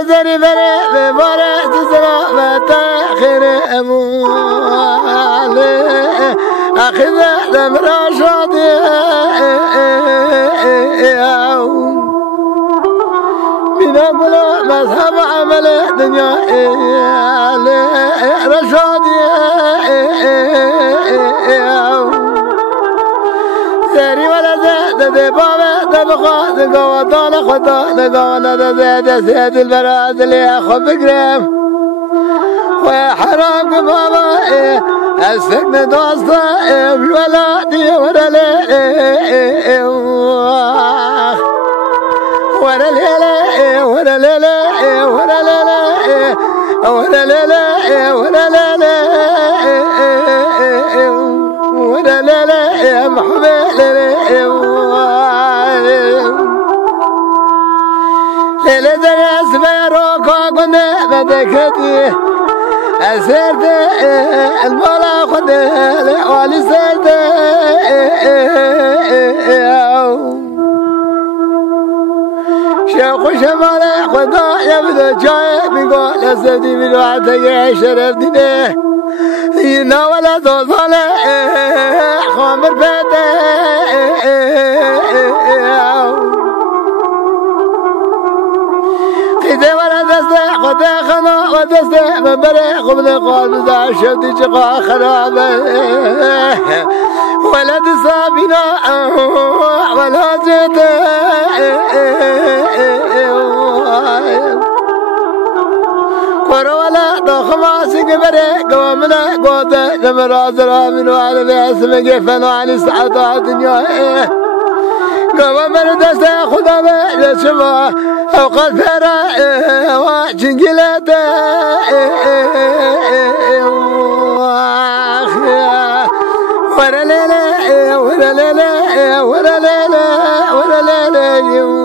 للزري فري ببارة تسرى فتاخر أموالي أخذ دمرا شاطئ من أقول مذهب عمل الدنيا رشادي زري ولا زاد بابا دبخا دقوا طال خطا دقوا زاد زاد البراز اللي أخو بقرام ويا حرام بابا السكن دوستا بولادي ولا لا ولا لا ولا لا ولا لا ولا لا ولا لا ولا لا يا محمد ليلة الناس بيروك وقنا بدكتي أسرت المولا خد الأولي سرت شيخ شمال خدا يبدو جاي بيقول أسدي من وعدك شرف دينه ينا ولا توصل خامر بيته قيدي ولا تستيق وتخنا وتستيق من بريق ومن قلب ذا شفتي شقا خرابه ولا تصابنا ولا زيته ولا خماسي بريق ومنا قوته جمراز رامن وعلى باسمك فنوعن السعادة الدنيا قوة من دسته خدا بجشما أوقات فرا وجنجلته ولا ليلة ولا ليلة ولا ليلة ولا ليلة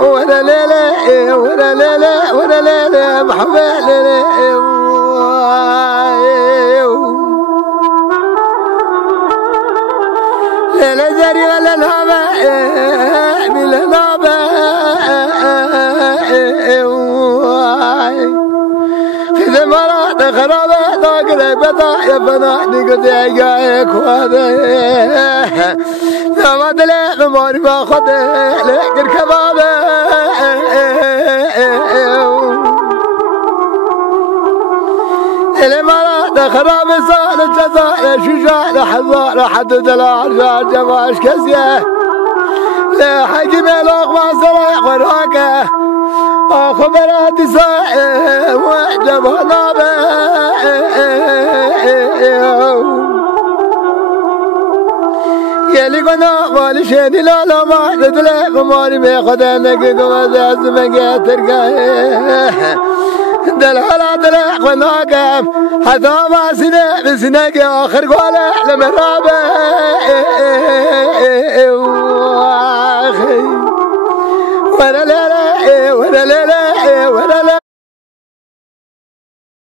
ولا ليلة ولا ليلة ولا ليلة محمد ليلة زري ولا نابة بلا نابة خذ مرات خرابة ذاكر بطا يبنا نقضي عقايك وهذا ما دلي مماري ما خد لكن كبابة الإمارات خراب صار الجزاء شجاع لحظة لحد دلال جار جواش كسيه لا حق ملوك ما سرق وراكه خبرات سائل وعجب نابه يلي قنا مالي شيني لا لا ما ندلق مالي ميخدنك قوة زمك ترقاه دلالة دلق وناقم حتى ما سنة بسنك آخر قولة لمرابة ولا لا ولا لا